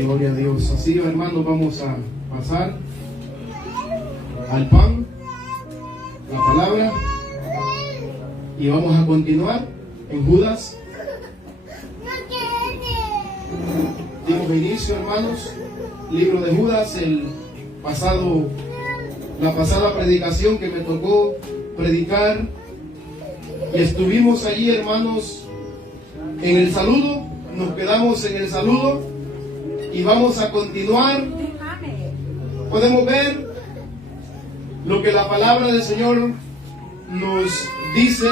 Gloria a Dios. Así, hermanos, vamos a pasar al pan, la palabra, y vamos a continuar en Judas. Dimos inicio, hermanos, libro de Judas, la pasada predicación que me tocó predicar, y estuvimos allí, hermanos, en el saludo. Nos quedamos en el saludo y vamos a continuar. Podemos ver lo que la palabra del Señor nos dice,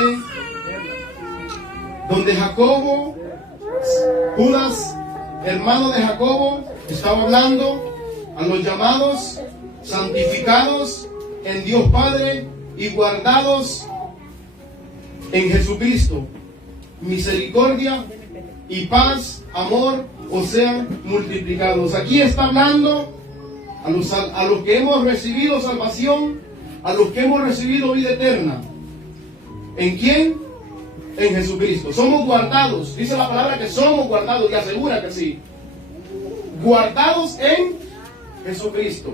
donde Jacobo, Judas, hermano de Jacobo, estaba hablando a los llamados, santificados en Dios Padre y guardados en Jesucristo. Misericordia y paz, amor, o sean multiplicados. Aquí está hablando a los que hemos recibido salvación, a los que hemos recibido vida eterna. ¿En quién? En Jesucristo. Somos guardados. Dice la palabra que somos guardados, y asegura que sí. Guardados en Jesucristo.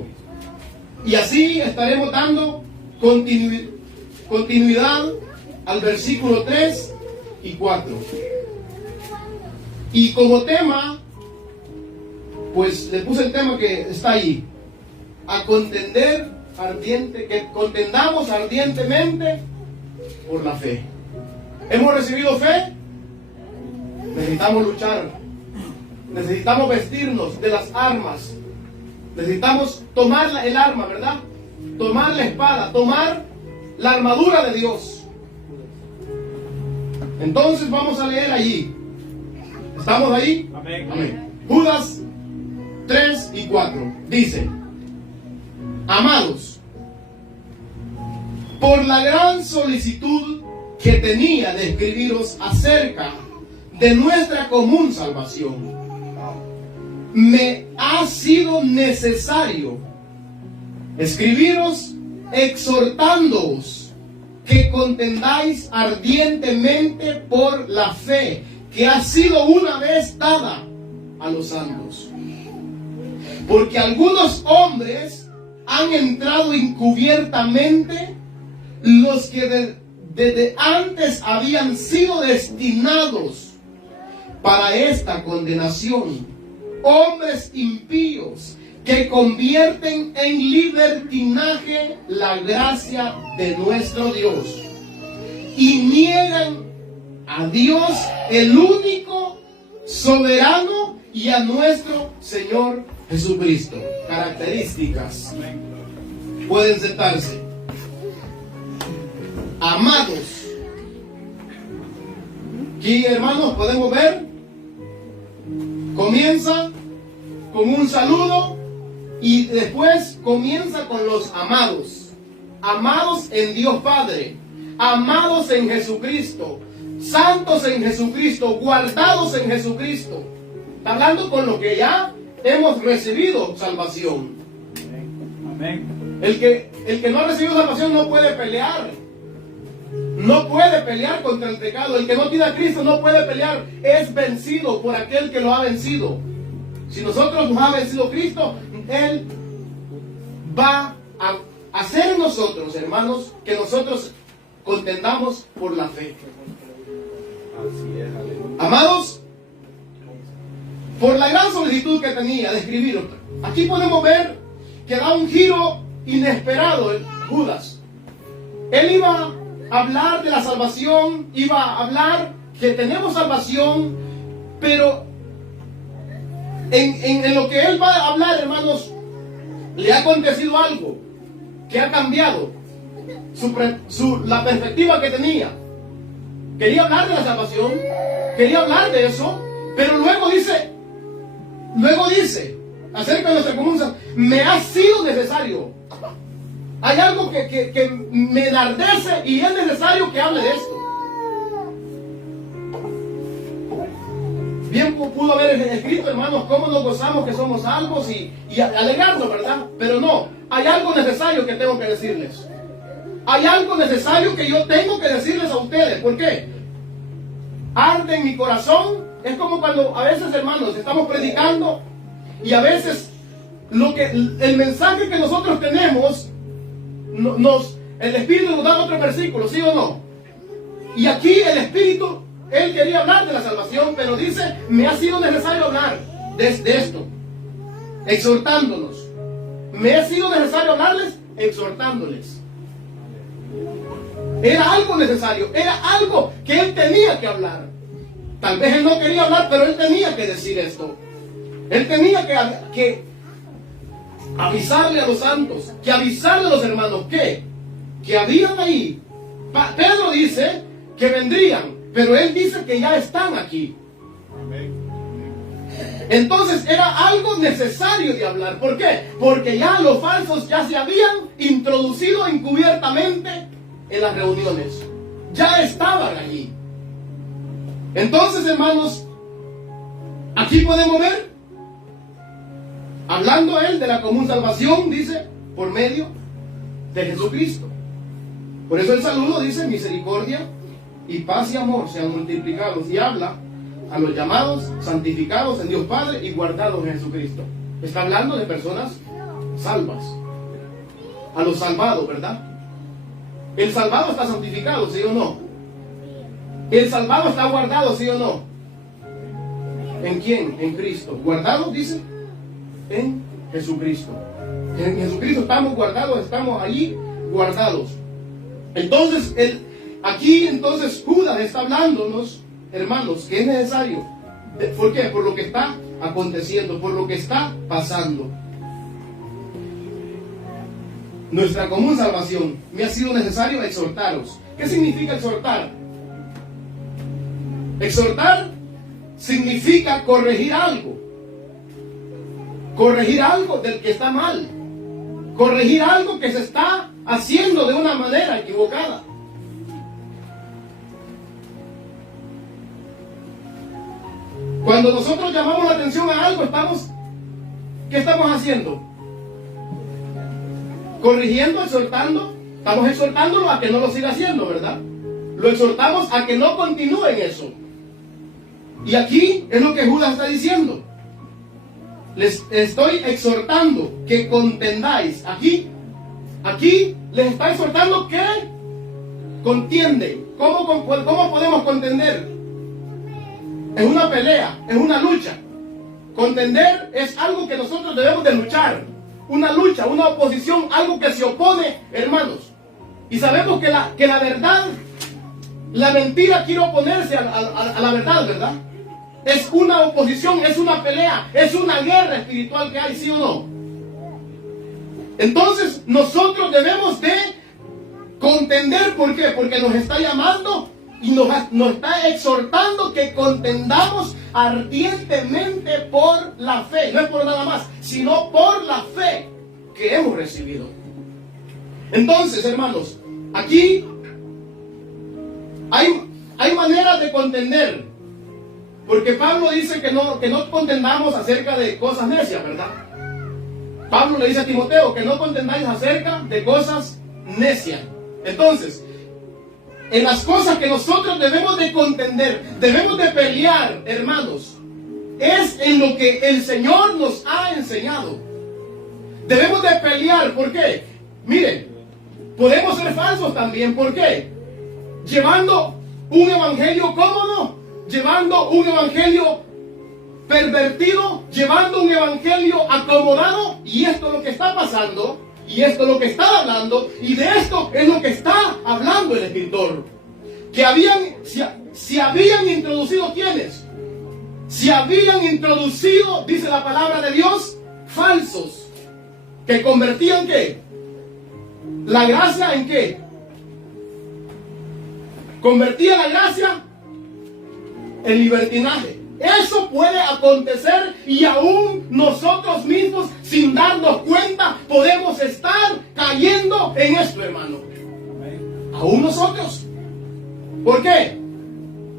Y así estaremos dando continuidad al versículo 3 y 4. Y como tema, pues le puse el tema que está ahí: a contender que contendamos ardientemente por la fe. ¿Hemos recibido fe? Necesitamos luchar. Necesitamos vestirnos de las armas. Necesitamos tomar el arma, ¿verdad? Tomar la espada, tomar la armadura de Dios. Entonces vamos a leer allí. ¿Estamos ahí? Amén. Amén. Judas 3 y 4 dice: amados, por la gran solicitud que tenía de escribiros acerca de nuestra común salvación, me ha sido necesario escribiros exhortándoos que contendáis ardientemente por la fe que ha sido una vez dada a los santos. Porque algunos hombres han entrado encubiertamente, los que desde antes habían sido destinados para esta condenación, hombres impíos que convierten en libertinaje la gracia de nuestro Dios y niegan a Dios, el único soberano, y a nuestro Señor Jesucristo. Características. Pueden sentarse. Amados. Aquí, hermanos, podemos ver, comienza con un saludo y después comienza con los amados. Amados en Dios Padre, amados en Jesucristo, santos en Jesucristo, guardados en Jesucristo. Está hablando con lo que ya hemos recibido salvación. Amén. El que no ha recibido salvación no puede pelear. No puede pelear contra el pecado. El que no tiene a Cristo no puede pelear. Es vencido por aquel que lo ha vencido. Si nosotros nos ha vencido Cristo, Él va a hacer en nosotros, hermanos, que nosotros contendamos por la fe. Así es, aleluya. Amados, por la gran solicitud que tenía de escribir, aquí podemos ver que da un giro inesperado en Judas. Él iba a hablar de la salvación, iba a hablar que tenemos salvación, pero en lo que él va a hablar, hermanos, le ha acontecido algo que ha cambiado la perspectiva que tenía. Quería hablar de la salvación, quería hablar de eso, pero luego dice acerca de nuestra común salvación, me ha sido necesario. Hay algo que me enardece y es necesario que hable de esto. Bien pudo haber escrito, hermanos, cómo nos gozamos que somos salvos y alegrarnos, ¿verdad? Pero no, hay algo necesario que tengo que decirles. Hay algo necesario que yo tengo que decirles a ustedes. ¿Por qué? Arde en mi corazón. Es como cuando a veces, hermanos, estamos predicando Y a veces el mensaje que nosotros tenemos, el Espíritu nos da otro versículo, ¿sí o no? Y aquí el Espíritu, Él quería hablar de la salvación, pero dice, me ha sido necesario hablar de esto, exhortándonos. Me ha sido necesario hablarles, exhortándoles. Era algo necesario, era algo que Él tenía que hablar. Tal vez Él no quería hablar, pero Él tenía que decir esto. Él tenía que avisarle a los santos, que avisarle a los hermanos que habían ahí. Pedro dice que vendrían, pero él dice que ya están aquí. Entonces era algo necesario de hablar. ¿Por qué? Porque ya los falsos ya se habían introducido encubiertamente en las reuniones. Ya estaban allí. Entonces, hermanos, aquí podemos ver, hablando él de la común salvación, dice, por medio de Jesucristo. Por eso el saludo dice, misericordia y paz y amor sean multiplicados. Y habla a los llamados, santificados en Dios Padre y guardados en Jesucristo. Está hablando de personas salvas. A los salvados, ¿verdad? El salvado está santificado, ¿sí o no? El salvado está guardado, ¿sí o no? ¿En quién? En Cristo. Guardado, dice, en Jesucristo. En Jesucristo estamos guardados, estamos allí guardados. Entonces, aquí entonces Judas está hablándonos, hermanos, que es necesario. ¿Por qué? Por lo que está aconteciendo, por lo que está pasando. Nuestra común salvación. Me ha sido necesario exhortaros. ¿Qué significa exhortar? Exhortar significa corregir algo. Corregir algo del que está mal. Corregir algo que se está haciendo de una manera equivocada. Cuando nosotros llamamos la atención a algo, ¿qué estamos haciendo? Corrigiendo, exhortando. Estamos exhortándolo a que no lo siga haciendo, ¿verdad? Lo exhortamos a que no continúe en eso. Y aquí es lo que Judas está diciendo. Les estoy exhortando que contendáis. Aquí les está exhortando que contienden. ¿Cómo podemos contender? Es una pelea, es una lucha. Contender es algo que nosotros debemos de luchar. Una lucha, una oposición, algo que se opone, hermanos. Y sabemos que la verdad, la mentira quiere oponerse a la verdad, ¿verdad? Es una oposición, es una pelea, es una guerra espiritual que hay, ¿sí o no? Entonces nosotros debemos de contender. ¿Por qué? Porque nos está llamando y nos está exhortando que contendamos ardientemente por la fe. No es por nada más, sino por la fe que hemos recibido. Entonces, hermanos, aquí hay maneras de contender. Porque Pablo dice que no contendamos acerca de cosas necias, ¿verdad? Pablo le dice a Timoteo que no contendáis acerca de cosas necias. Entonces, en las cosas que nosotros debemos de contender, debemos de pelear, hermanos, es en lo que el Señor nos ha enseñado. Debemos de pelear. ¿Por qué? Miren, podemos ser falsos también. ¿Por qué? Llevando un evangelio cómodo, llevando un evangelio pervertido, llevando un evangelio acomodado. Y esto es lo que está pasando, y esto es lo que está hablando, y de esto es lo que está hablando el escritor. Que se habían introducido, ¿quiénes? Se habían introducido, dice la palabra de Dios, falsos, que convertían ¿qué? La gracia en ¿qué? Convertía la gracia en libertinaje. Eso puede acontecer y aún nosotros mismos, sin darnos cuenta, podemos estar cayendo en esto, hermano. Aún nosotros. ¿Por qué?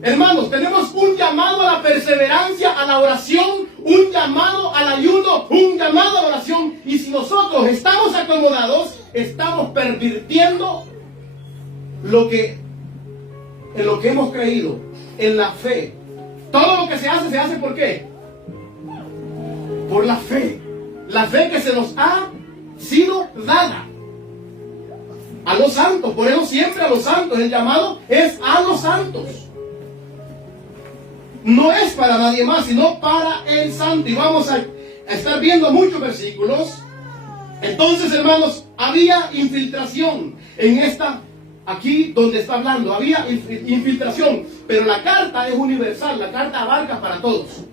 Hermanos, tenemos un llamado a la perseverancia, a la oración, un llamado al ayuno, un llamado a la oración. Y si nosotros estamos acomodados, estamos pervirtiendo en lo que hemos creído, en la fe. Todo lo que se hace ¿por qué? Por la fe. La fe que se nos ha sido dada a los santos. Por eso siempre a los santos. El llamado es a los santos. No es para nadie más, sino para el santo. Y vamos a estar viendo muchos versículos. Entonces, hermanos, había infiltración en aquí donde está hablando. Había infiltración. Pero la carta es universal. La carta abarca para todos.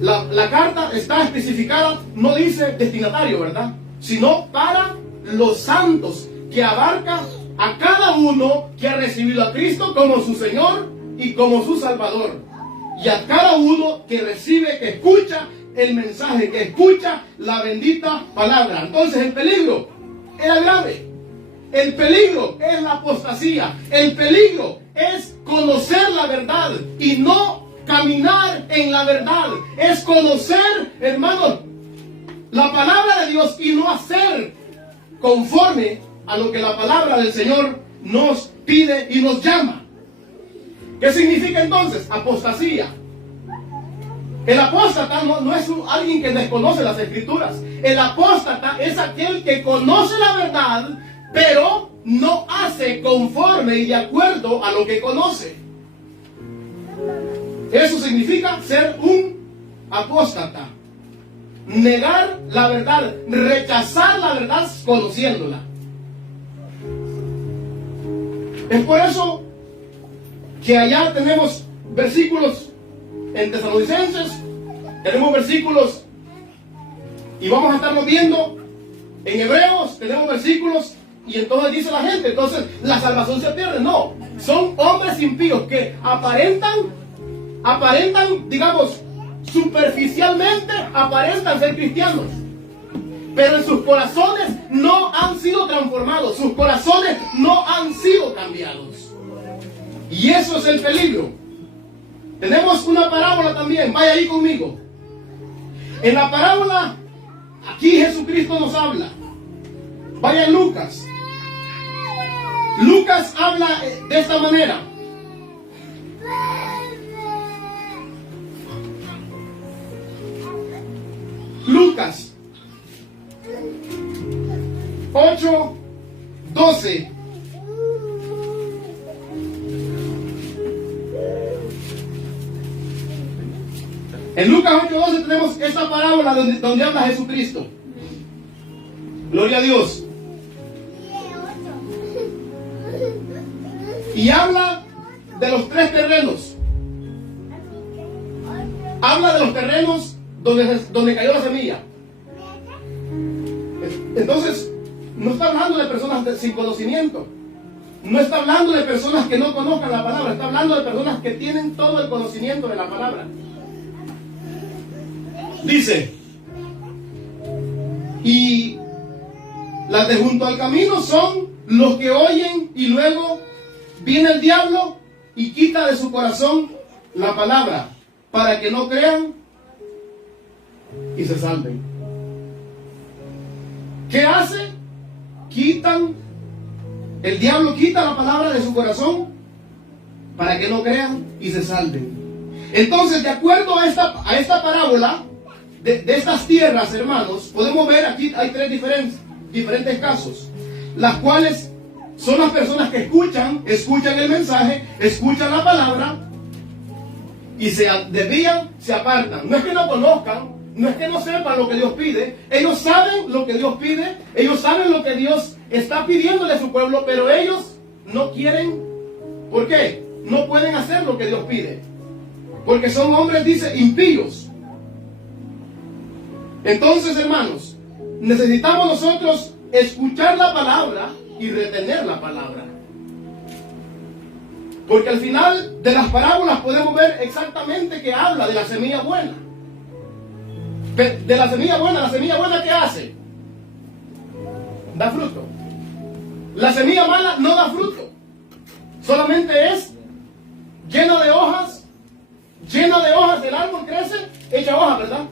La carta está especificada, no dice destinatario, ¿verdad? Sino para los santos, que abarca a cada uno que ha recibido a Cristo como su Señor y como su Salvador. Y a cada uno que recibe, que escucha el mensaje, que escucha la bendita palabra. Entonces el peligro era grave. El peligro es la apostasía. El peligro es conocer la verdad y no caminar en la verdad. Es conocer, hermanos, la palabra de Dios y no hacer conforme a lo que la palabra del Señor nos pide y nos llama. ¿Qué significa entonces? Apostasía. El apóstata no es alguien que desconoce las escrituras. El apóstata es aquel que conoce la verdad, pero no hace conforme y de acuerdo a lo que conoce. Eso significa ser un apóstata. Negar la verdad, rechazar la verdad conociéndola. Es por eso que allá tenemos versículos en Tesalonicenses, tenemos versículos y vamos a estarlo viendo en Hebreos, tenemos versículos y entonces dice la gente, entonces la salvación se pierde. No, son hombres impíos que aparentan, digamos, superficialmente aparentan ser cristianos, pero en sus corazones no han sido transformados, sus corazones no han sido cambiados. Y eso es el peligro. Tenemos una parábola también, vaya ahí conmigo. En la parábola, aquí Jesucristo nos habla. Vaya en Lucas. Lucas habla de esta manera. Lucas 8:12. En Lucas 8:12 tenemos esta parábola donde habla Jesucristo. Gloria a Dios. Y habla de los tres terrenos. Habla de los terrenos donde cayó la semilla. Entonces, no está hablando de personas sin conocimiento. No está hablando de personas que no conozcan la palabra. Está hablando de personas que tienen todo el conocimiento de la palabra. Dice, y las de junto al camino son los que oyen y luego viene el diablo y quita de su corazón la palabra para que no crean y se salven. ¿Qué hace? El diablo quita la palabra de su corazón para que no crean y se salven. Entonces, de acuerdo a esta parábola de estas tierras, hermanos, podemos ver aquí hay tres diferentes casos, las cuales son las personas que escuchan el mensaje, escuchan la palabra y se desvían, se apartan. No es que no conozcan, no es que no sepan lo que Dios pide. Ellos saben lo que Dios pide, ellos saben lo que Dios está pidiéndole a su pueblo, pero ellos no quieren. ¿Por qué? No pueden hacer lo que Dios pide, porque son hombres, dice, impíos. Entonces, hermanos, necesitamos nosotros escuchar la palabra y retener la palabra, porque al final de las parábolas podemos ver exactamente que habla de la semilla buena. De la semilla buena ¿qué hace? Da fruto. La semilla mala no da fruto, solamente es llena de hojas, el árbol crece, echa hojas, ¿verdad?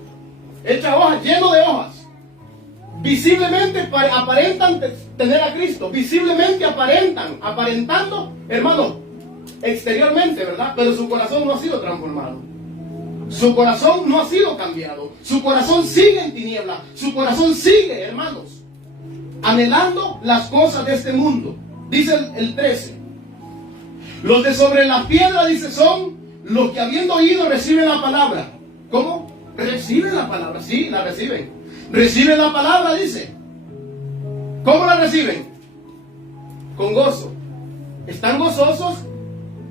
Echa hojas, lleno de hojas. Visiblemente aparentan tener a Cristo, visiblemente aparentando, hermano, exteriormente, ¿verdad? Pero su corazón no ha sido transformado. Su corazón no ha sido cambiado. Su corazón sigue en tiniebla. Su corazón sigue, hermanos, anhelando las cosas de este mundo. Dice el 13. Los de sobre la piedra, dice, son los que habiendo oído reciben la palabra. ¿Cómo? Reciben la palabra. Sí, la reciben. Reciben la palabra, dice. ¿Cómo la reciben? Con gozo. ¿Están gozosos?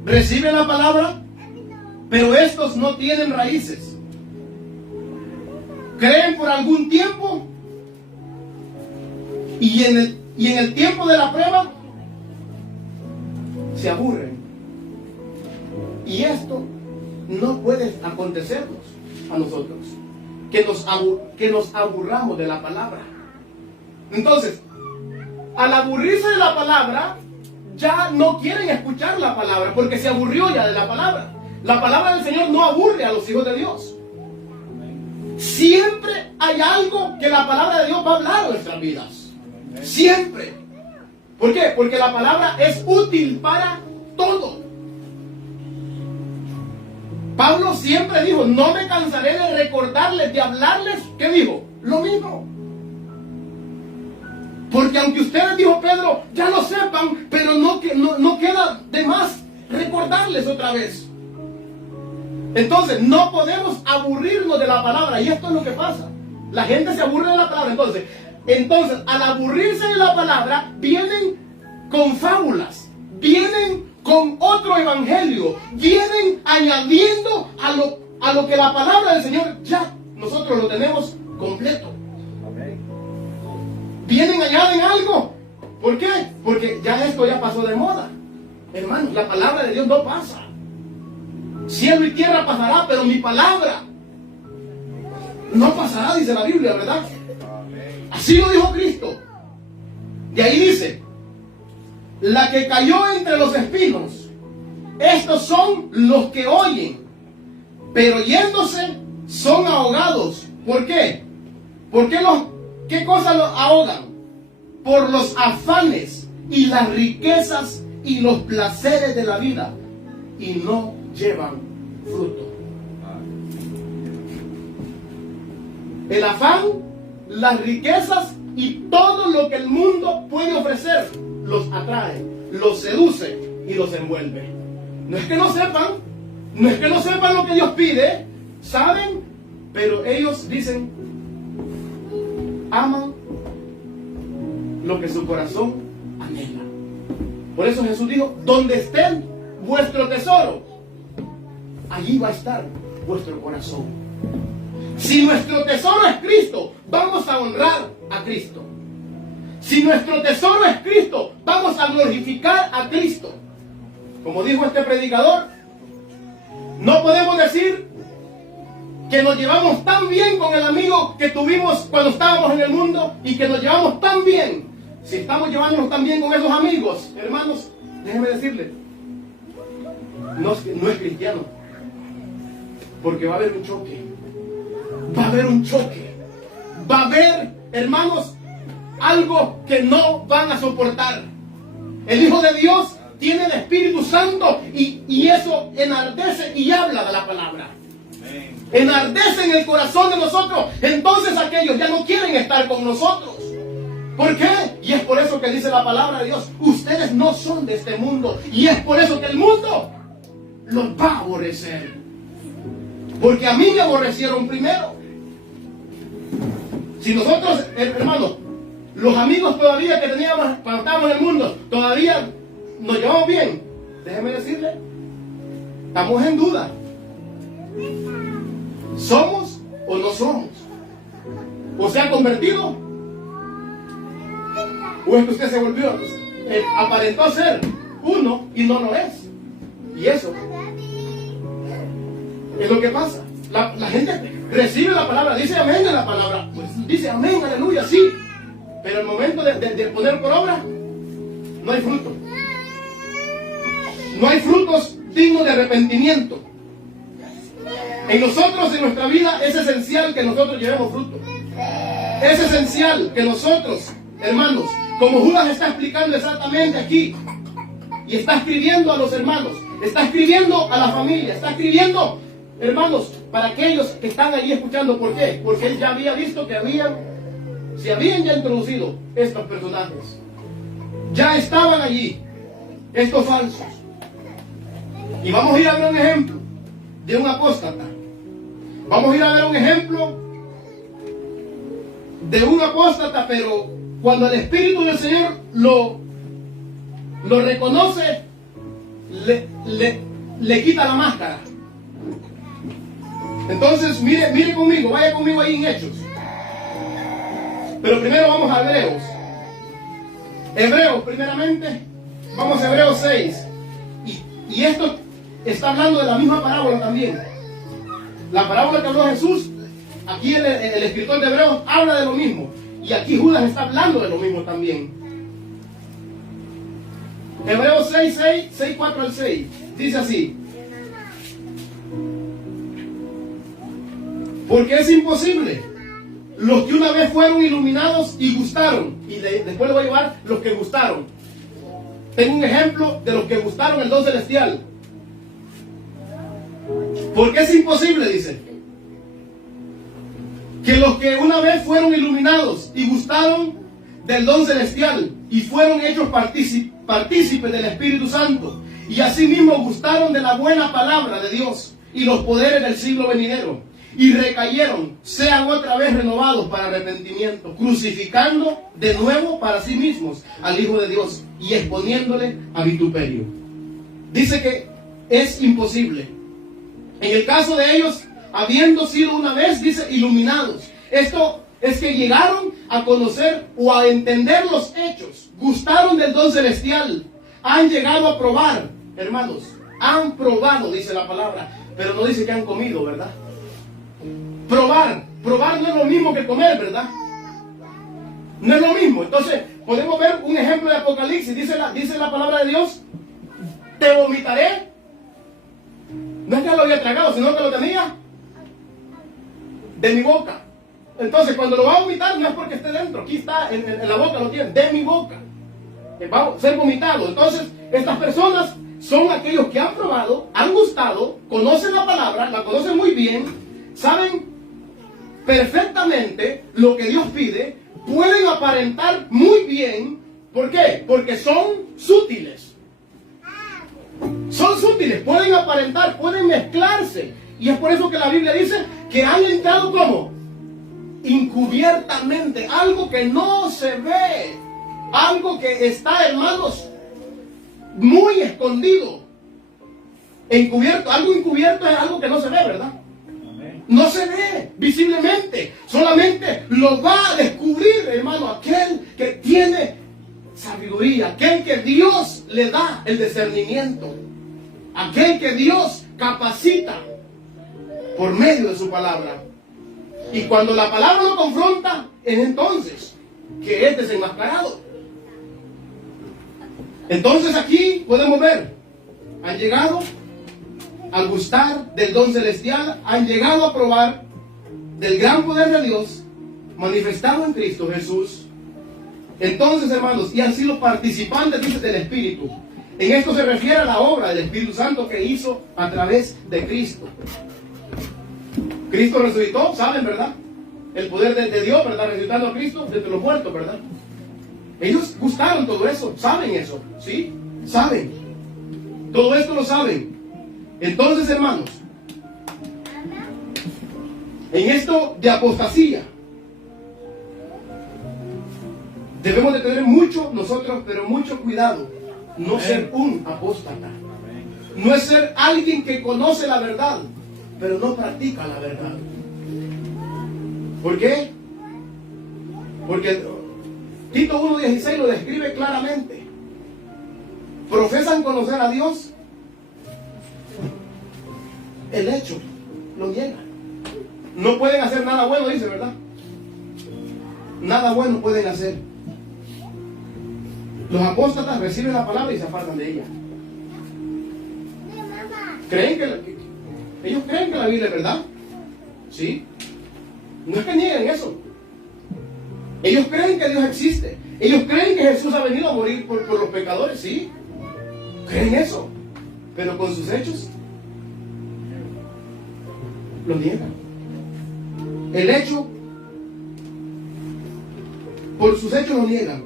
Reciben la palabra, pero estos no tienen raíces. Creen por algún tiempo y en el tiempo de la prueba se aburren. Y esto no puede acontecernos a nosotros, que nos aburramos de la palabra. Entonces, al aburrirse de la palabra, ya no quieren escuchar la palabra, porque se aburrió ya de la palabra. La palabra del Señor no aburre a los hijos de Dios. Siempre hay algo que la palabra de Dios va a hablar en nuestras vidas. Siempre. ¿Por qué? Porque la palabra es útil para todo. Pablo siempre dijo, no me cansaré de recordarles, de hablarles. ¿Qué dijo? Lo mismo. Porque aunque ustedes, dijo Pedro, ya lo sepan, pero no queda de más recordarles otra vez. Entonces, no podemos aburrirnos de la palabra. Y esto es lo que pasa. La gente se aburre de la palabra. Entonces, al aburrirse de la palabra, vienen con fábulas, vienen con otro evangelio, vienen añadiendo a lo que la palabra del Señor ya nosotros lo tenemos completo. Vienen, añaden algo. ¿Por qué? Porque ya esto ya pasó de moda. Hermanos, la palabra de Dios no pasa. Cielo y tierra pasará, pero mi palabra no pasará, dice la Biblia, ¿verdad? Así lo dijo Cristo. De ahí dice, la que cayó entre los espinos, estos son los que oyen, pero yéndose son ahogados. ¿Por qué? ¿Qué cosas los ahogan? Por los afanes y las riquezas y los placeres de la vida, y no llevan fruto. El afán, las riquezas y todo lo que el mundo puede ofrecer los atrae, los seduce y los envuelve. No es que no sepan lo que Dios pide, saben, pero ellos dicen, aman lo que su corazón anhela. Por eso Jesús dijo, donde esté vuestro tesoro, allí va a estar vuestro corazón. Si nuestro tesoro es Cristo, vamos a honrar a Cristo. Si nuestro tesoro es Cristo, vamos a glorificar a Cristo. Como dijo este predicador, no podemos decir que nos llevamos tan bien con el amigo que tuvimos cuando estábamos en el mundo y que nos llevamos tan bien. Si estamos llevándonos tan bien con esos amigos, hermanos, déjenme decirles, no es cristiano. Porque va a haber un choque. Va a haber un choque. Va a haber, hermanos, algo que no van a soportar. El Hijo de Dios tiene el Espíritu Santo y eso enardece y habla de la palabra. Enardece en el corazón de nosotros. Entonces aquellos ya no quieren estar con nosotros. ¿Por qué? Y es por eso que dice la palabra de Dios, ustedes no son de este mundo. Y es por eso que el mundo los va a aborrecer. Porque a mí me aborrecieron primero. Si nosotros, hermanos, los amigos todavía que teníamos cuando estábamos en el mundo, todavía nos llevamos bien, déjeme decirle, estamos en duda. ¿Somos o no somos? ¿O se ha convertido? ¿O es que usted se volvió? Aparentó ser uno y no lo es. Y eso es lo que pasa. La gente recibe la palabra, dice amén a la palabra, pues dice amén, aleluya, sí. Pero el momento de poner por obra, no hay fruto. No hay frutos dignos de arrepentimiento. En nosotros, en nuestra vida, es esencial que nosotros llevemos fruto. Es esencial que nosotros, hermanos, como Judas está explicando exactamente aquí, y está escribiendo a los hermanos, está escribiendo a la familia, está escribiendo, hermanos, para aquellos que están allí escuchando. ¿Por qué? Porque él ya había visto que se habían ya introducido estos personajes. Ya estaban allí, estos falsos. Y vamos a ir a ver un ejemplo de un apóstata. Vamos a ir a ver un ejemplo de un apóstata, pero cuando el Espíritu del Señor lo reconoce, le quita la máscara. Entonces, mire conmigo, vaya conmigo ahí en Hechos. Pero primero vamos a Hebreos. Hebreos, primeramente, vamos a Hebreos 6. Y esto está hablando de la misma parábola también. La parábola que habló Jesús, aquí el escritor de Hebreos habla de lo mismo. Y aquí Judas está hablando de lo mismo también. Hebreos 6, 4 al 6. Dice así: porque es imposible, los que una vez fueron iluminados y gustaron, y después le voy a llevar los que gustaron. Tengo un ejemplo de los que gustaron el don celestial. Porque es imposible, dice, que los que una vez fueron iluminados y gustaron del don celestial y fueron hechos partícipes del Espíritu Santo, y asimismo gustaron de la buena palabra de Dios y los poderes del siglo venidero, y recayeron, sean otra vez renovados para arrepentimiento, crucificando de nuevo para sí mismos al Hijo de Dios y exponiéndole a vituperio. Dice que es imposible. En el caso de ellos, habiendo sido una vez, dice, iluminados. Esto es que llegaron a conocer o a entender los hechos, gustaron del don celestial, han llegado a probar, hermanos, han probado, dice la palabra, pero no dice que han comido, ¿verdad? Probar no es lo mismo que comer, ¿verdad? No es lo mismo. Entonces, podemos ver un ejemplo de Apocalipsis. Dice la palabra de Dios: te vomitaré. No es que lo había tragado, sino que lo tenía de mi boca. Entonces, cuando lo va a vomitar, no es porque esté dentro. Aquí está, en la boca lo tiene, de mi boca. Va a ser vomitado. Entonces, estas personas son aquellos que han probado, han gustado, conocen la palabra, la conocen muy bien, saben perfectamente lo que Dios pide, pueden aparentar muy bien. ¿Por qué? Porque son sutiles. Son sutiles, pueden aparentar, pueden mezclarse. Y es por eso que la Biblia dice que han entrado como encubiertamente, algo que no se ve, algo que está, hermanos, muy escondido, encubierto. Algo encubierto es algo que no se ve, ¿verdad? No se ve visiblemente, solamente lo va a descubrir, hermano, aquel que tiene sabiduría, aquel que Dios le da el discernimiento, aquel que Dios capacita por medio de su palabra. Y cuando la palabra lo confronta, es entonces que es desenmascarado. Entonces aquí podemos ver, han llegado a gustar del don celestial, han llegado a probar del gran poder de Dios manifestado en Cristo Jesús. Entonces, hermanos, y han sido participantes, dice, del Espíritu. En esto se refiere a la obra del Espíritu Santo que hizo a través de Cristo. Cristo resucitó, ¿saben, verdad? El poder de Dios, ¿verdad? Resucitando a Cristo de entre los muertos, ¿verdad? Ellos gustaron todo eso, saben eso, ¿sí? Saben. Todo esto lo saben. Entonces, hermanos, en esto de apostasía, debemos de tener mucho nosotros, pero mucho cuidado. No ser un apóstata. No es ser alguien que conoce la verdad, pero no practica la verdad. ¿Por qué? Porque Tito 1:16 lo describe claramente. Profesan conocer a Dios, el hecho lo niega. No pueden hacer nada bueno, dice, ¿verdad? Nada bueno pueden hacer. Los apóstatas reciben la palabra y se apartan de ella. Ellos creen que la Biblia es verdad. ¿Sí? No es que nieguen eso. Ellos creen que Dios existe. Ellos creen que Jesús ha venido a morir por los pecadores. ¿Sí? Creen eso. Pero con sus hechos lo niegan. El hecho, por sus hechos lo niegan.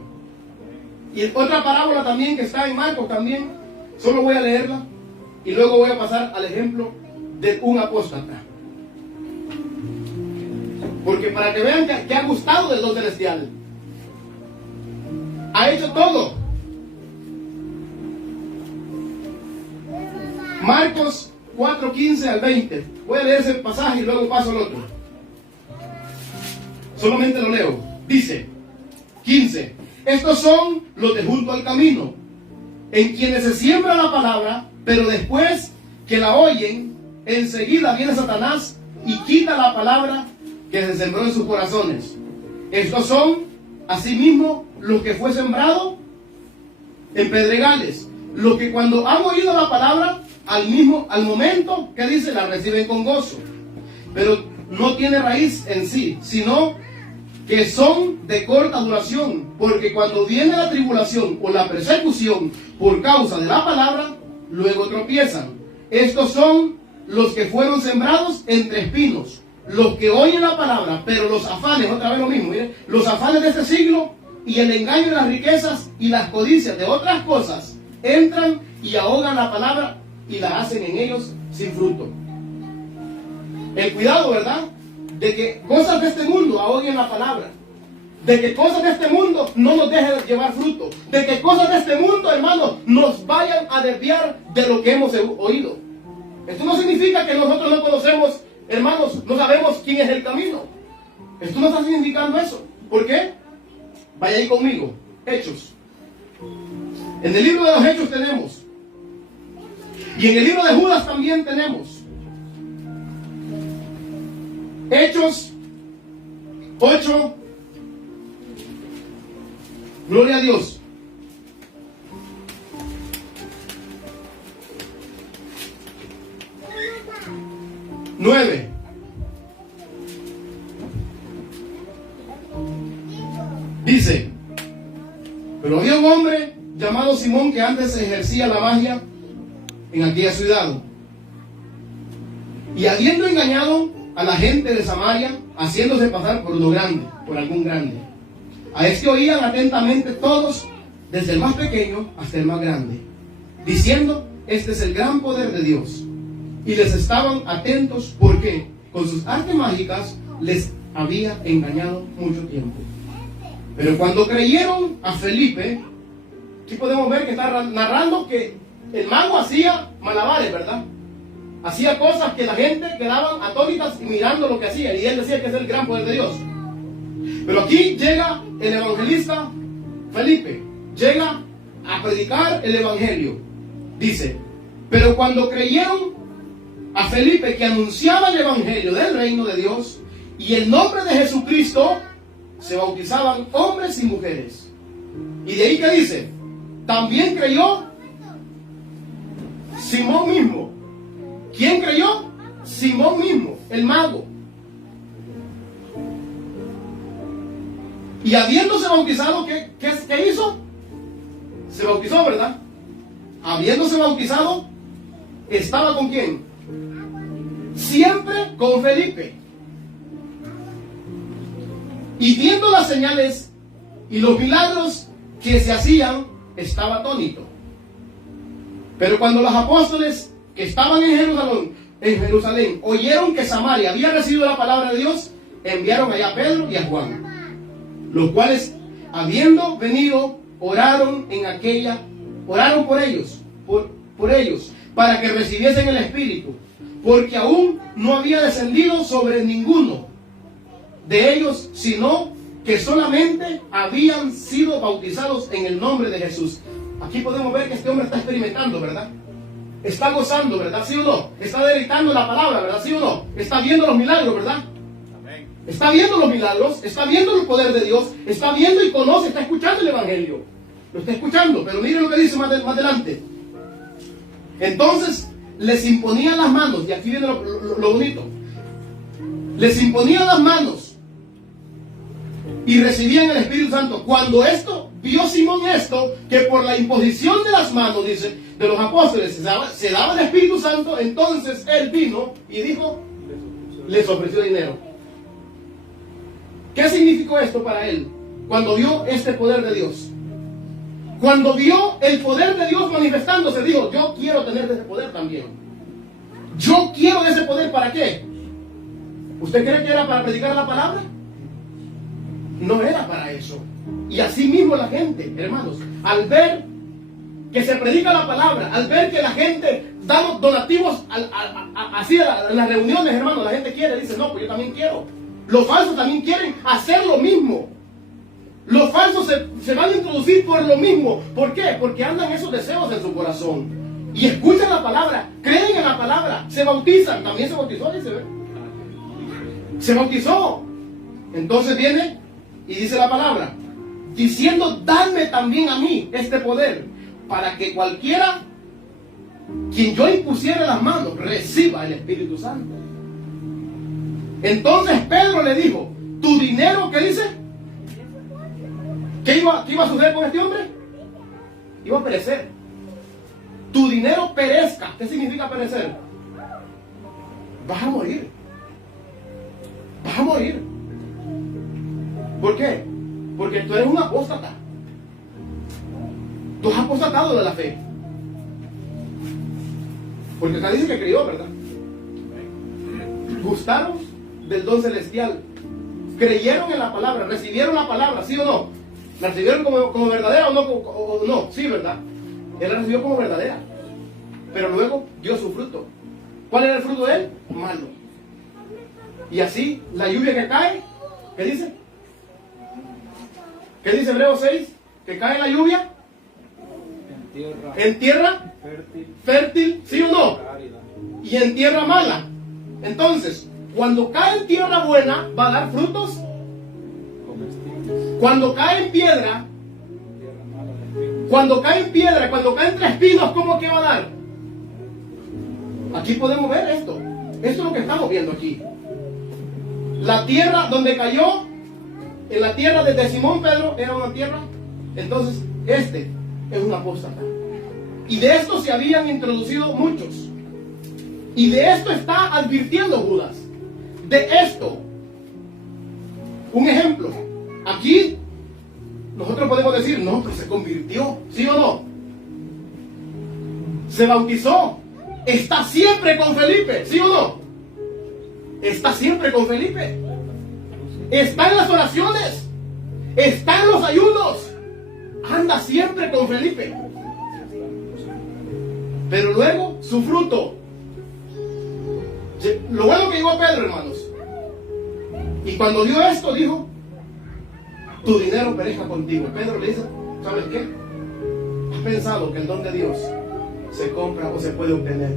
Y otra parábola también que está en Marcos también, solo voy a leerla y luego voy a pasar al ejemplo de un apóstata. Porque para que vean que ha gustado del don celestial, ha hecho todo. Marcos 4:15 al 20. Voy a leer ese pasaje y luego paso al otro. Solamente lo leo. Dice 15: estos son los de junto al camino, en quienes se siembra la palabra, pero después que la oyen, enseguida viene Satanás y quita la palabra que se sembró en sus corazones. Estos son asimismo los que fue sembrado en pedregales, los que cuando han oído la palabra, al momento que dice, la reciben con gozo, pero no tiene raíz en sí, sino que son de corta duración, porque cuando viene la tribulación o la persecución por causa de la palabra, luego tropiezan. Estos son los que fueron sembrados entre espinos, los que oyen la palabra, pero los afanes, otra vez lo mismo, miren, los afanes de este siglo y el engaño de las riquezas y las codicias de otras cosas entran y ahogan la palabra y la hacen en ellos sin fruto. El cuidado, ¿verdad?, de que cosas de este mundo ahoguen la palabra, de que cosas de este mundo no nos dejen llevar fruto, de que cosas de este mundo, hermanos, nos vayan a desviar de lo que hemos oído. Esto no significa que nosotros no conocemos, hermanos, no sabemos quién es el camino. Esto no está significando eso. ¿Por qué? Vaya ahí conmigo. Hechos. En el libro de los Hechos tenemos, y en el libro de Judas también tenemos, Hechos 8. Gloria a Dios. Nueve. Dice: pero había un hombre llamado Simón que antes ejercía la magia en aquella ciudad, y habiendo engañado a la gente de Samaria, haciéndose pasar por lo grande, por algún grande, a este oían atentamente todos, desde el más pequeño hasta el más grande, diciendo: este es el gran poder de Dios. Y les estaban atentos porque con sus artes mágicas les había engañado mucho tiempo. Pero cuando creyeron a Felipe, aquí podemos ver que está narrando que el mago hacía malabares, ¿verdad? Hacía cosas que la gente quedaban atónitas y mirando lo que hacía, y él decía que es el gran poder de Dios. Pero aquí llega el evangelista Felipe, llega a predicar el evangelio. Dice: pero cuando creyeron a Felipe, que anunciaba el evangelio del reino de Dios y el nombre de Jesucristo, se bautizaban hombres y mujeres. Y de ahí que dice: también creyó Simón mismo. ¿Quién creyó? Simón mismo, el mago. Y habiéndose bautizado, ¿qué hizo? Se bautizó, ¿verdad? Habiéndose bautizado, ¿estaba con quién? Siempre con Felipe. Y viendo las señales y los milagros que se hacían, estaba atónito. Pero cuando los apóstoles que estaban en Jerusalén oyeron que Samaria había recibido la palabra de Dios, enviaron allá a Pedro y a Juan, los cuales, habiendo venido, oraron por ellos, por ellos, para que recibiesen el Espíritu, porque aún no había descendido sobre ninguno de ellos, sino que solamente habían sido bautizados en el nombre de Jesús. Aquí podemos ver que este hombre está experimentando, ¿verdad? Está gozando, ¿verdad? ¿Sí o no? Está deleitando la palabra, ¿verdad? ¿Sí o no? Está viendo los milagros, ¿verdad? Amén. Está viendo los milagros, está viendo el poder de Dios, está viendo y conoce, está escuchando el evangelio. Lo está escuchando, pero miren lo que dice más adelante. Entonces les imponían las manos, y aquí viene lo bonito. Les imponían las manos y recibían el Espíritu Santo. Cuando vio Simón que por la imposición de las manos, dice, de los apóstoles se daba el Espíritu Santo, entonces él vino y dijo: les ofreció dinero. ¿Qué significó esto para él? Cuando vio este poder de Dios. Cuando vio el poder de Dios manifestándose, dijo, yo quiero tener de ese poder también. Yo quiero de ese poder, ¿para qué? ¿Usted cree que era para predicar la palabra? No era para eso. Y así mismo la gente, hermanos, al ver que se predica la palabra, al ver que la gente da donativos así en las reuniones, hermanos, la gente quiere, dice, no, pues yo también quiero. Los falsos también quieren hacer lo mismo. Los falsos se van a introducir por lo mismo. ¿Por qué? Porque andan esos deseos en su corazón. Y escuchan la palabra, creen en la palabra, se bautizan. También se bautizó, dice, ¿ver? Se bautizó. Entonces viene y dice la palabra, diciendo, dadme también a mí este poder, para que cualquiera quien yo impusiera las manos reciba el Espíritu Santo. Entonces Pedro le dijo, tu dinero, ¿qué dice? ¿Qué iba a suceder con este hombre? Iba a perecer. Tu dinero perezca. ¿Qué significa perecer? Vas a morir. Vas a morir. ¿Por qué? Porque tú eres un apóstata. Tú has apostatado de la fe. Porque acá dice que creyó, ¿verdad? Gustaron del don celestial. Creyeron en la palabra, recibieron la palabra, ¿sí o no? ¿La recibieron como verdadera o no? Sí, ¿verdad? Él la recibió como verdadera. Pero luego dio su fruto. ¿Cuál era el fruto de él? Malo. Y así, la lluvia que cae, ¿qué dice? ¿Qué dice Hebreos 6? Que cae la lluvia en tierra fértil, ¿sí o no? Y en tierra mala. Entonces, cuando cae en tierra buena, va a dar frutos. Cuando cae en piedra, cuando cae entre espinos, ¿cómo que va a dar? Aquí podemos ver esto. Esto es lo que estamos viendo aquí. La tierra donde cayó, en la tierra de Simón Pedro, era una tierra. Entonces, este es un apóstata. Y de esto se habían introducido muchos. Y de esto está advirtiendo Judas. De esto. Un ejemplo. Aquí nosotros podemos decir, no, pero se convirtió, ¿sí o no? Se bautizó. Está siempre con Felipe, ¿sí o no? Está siempre con Felipe. Está en las oraciones. Está en los ayunos. Anda siempre con Felipe. Pero luego su fruto. Lo bueno que llegó Pedro, hermanos. Y cuando vio esto, dijo, tu dinero perezca contigo. Pedro le dice, ¿sabes qué? ¿Has pensado que el don de Dios se compra o se puede obtener?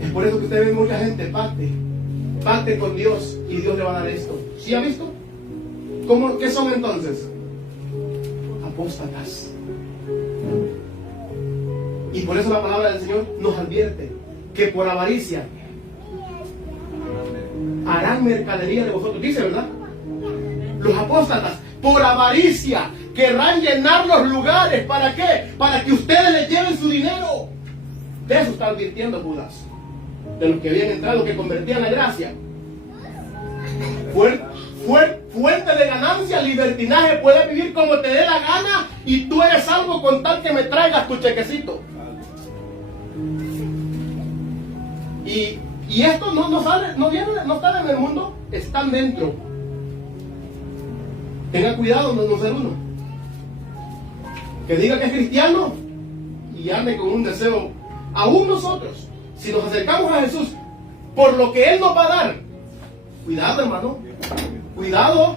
Es por eso que usted ve mucha gente, pacte con Dios y Dios le va a dar esto. ¿Sí ha visto? ¿Qué son entonces? Apóstatas. Y por eso la palabra del Señor nos advierte que por avaricia harán mercadería de vosotros. Dice, ¿verdad? Los apóstatas, por avaricia, querrán llenar los lugares. ¿Para qué? Para que ustedes les lleven su dinero. De eso está advirtiendo Judas. De los que habían entrado, que convertían la gracia. Fuente de ganancia, libertinaje, puedes vivir como te dé la gana y tú eres salvo con tal que me traigas tu chequecito. Y esto no están en el mundo, están dentro. Tenga cuidado, no ser uno que diga que es cristiano y ande con un deseo. Aún nosotros, si nos acercamos a Jesús por lo que Él nos va a dar, cuidado, hermano, cuidado.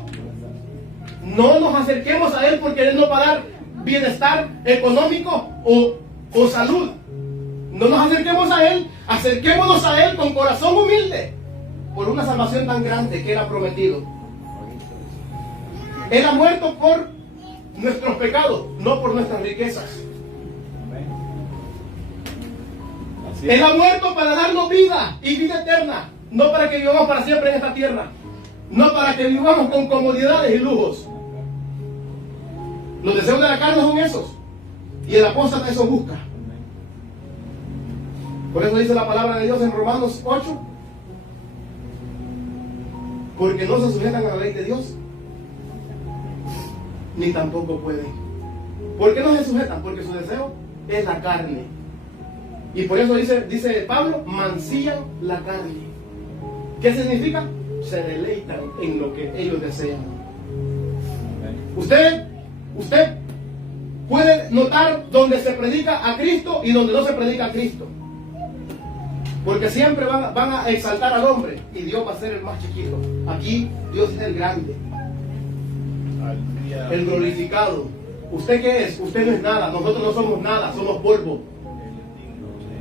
No nos acerquemos a Él porque Él nos va a dar bienestar económico o salud. No nos acerquemos a Él, acerquémonos a Él con corazón humilde por una salvación tan grande que Él ha prometido. Él ha muerto por nuestros pecados, no por nuestras riquezas. Él ha muerto para darnos vida y vida eterna, no para que vivamos para siempre en esta tierra, no para que vivamos con comodidades y lujos. Los deseos de la carne son esos, y el apóstata eso busca. Por eso dice la palabra de Dios en Romanos 8, Porque no se sujetan a la ley de Dios, ni tampoco pueden. ¿Por qué no se sujetan? Porque su deseo es la carne. Y por eso dice Pablo, mancillan la carne. ¿Qué significa? Se deleitan en lo que ellos desean. Usted puede notar donde se predica a Cristo y donde no se predica a Cristo. Porque siempre van a exaltar al hombre y Dios va a ser el más chiquito. Aquí Dios es el grande, el glorificado. ¿Usted qué es? Usted no es nada. Nosotros no somos nada, somos polvo.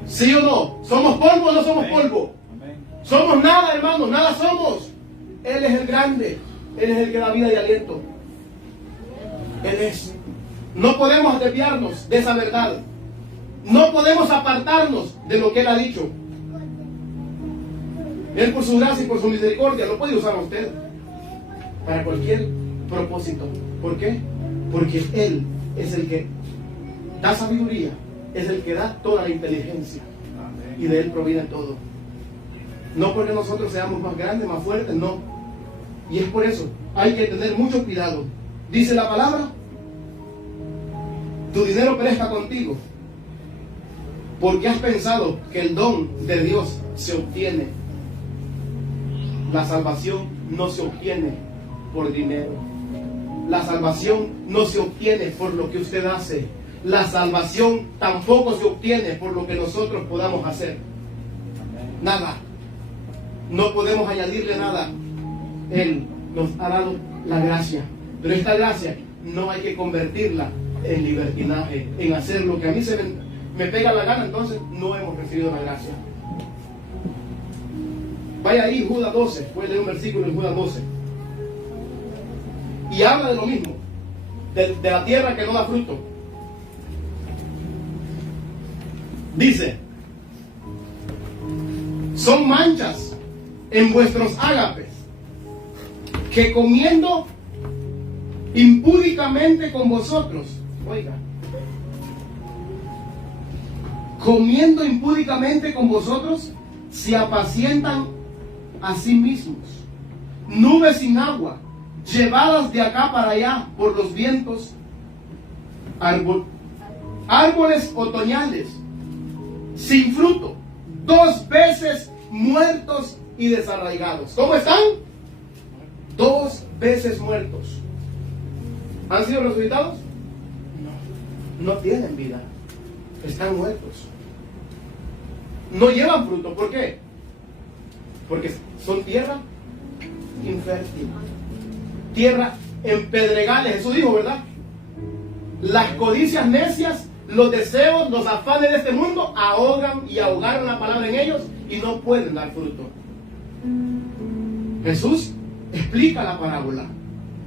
¿Sí o no? ¿Somos polvo o no somos polvo? Somos nada, hermanos, nada somos. Él es el grande, Él es el que da vida y aliento. Él es. No podemos desviarnos de esa verdad. No podemos apartarnos de lo que Él ha dicho. Él, por su gracia y por su misericordia, lo puede usar a usted para cualquier propósito. ¿Por qué? Porque Él es el que da sabiduría, es el que da toda la inteligencia. Y de Él proviene todo. No porque nosotros seamos más grandes, más fuertes, no. Y es por eso, hay que tener mucho cuidado. Dice la palabra, tu dinero perezca contigo, porque has pensado que el don de Dios se obtiene. La salvación no se obtiene por dinero. La salvación no se obtiene por lo que usted hace. La salvación tampoco se obtiene por lo que nosotros podamos hacer. Nada. No podemos añadirle nada. Él nos ha dado la gracia. Pero esta gracia no hay que convertirla en libertinaje, en hacer lo que a mí me pega la gana. Entonces no hemos recibido la gracia. Vaya ahí, Judas 12. Puede leer un versículo en Judas 12. Y habla de lo mismo. De la tierra que no da fruto. Dice: son manchas en vuestros ágapes, que comiendo impúdicamente con vosotros, oiga, comiendo impúdicamente con vosotros, se apacientan a sí mismos, nubes sin agua, llevadas de acá para allá por los vientos, árboles otoñales, sin fruto, 2 veces muertos y desarraigados. ¿Cómo están? 2 veces muertos. ¿Han sido resucitados? No tienen vida. Están muertos. No llevan fruto. ¿Por qué? Porque son tierra infértil. Tierra en pedregales. Eso dijo, ¿verdad? Las codicias necias, los deseos, los afanes de este mundo ahogan y ahogaron la palabra en ellos y no pueden dar fruto. Jesús explica la parábola.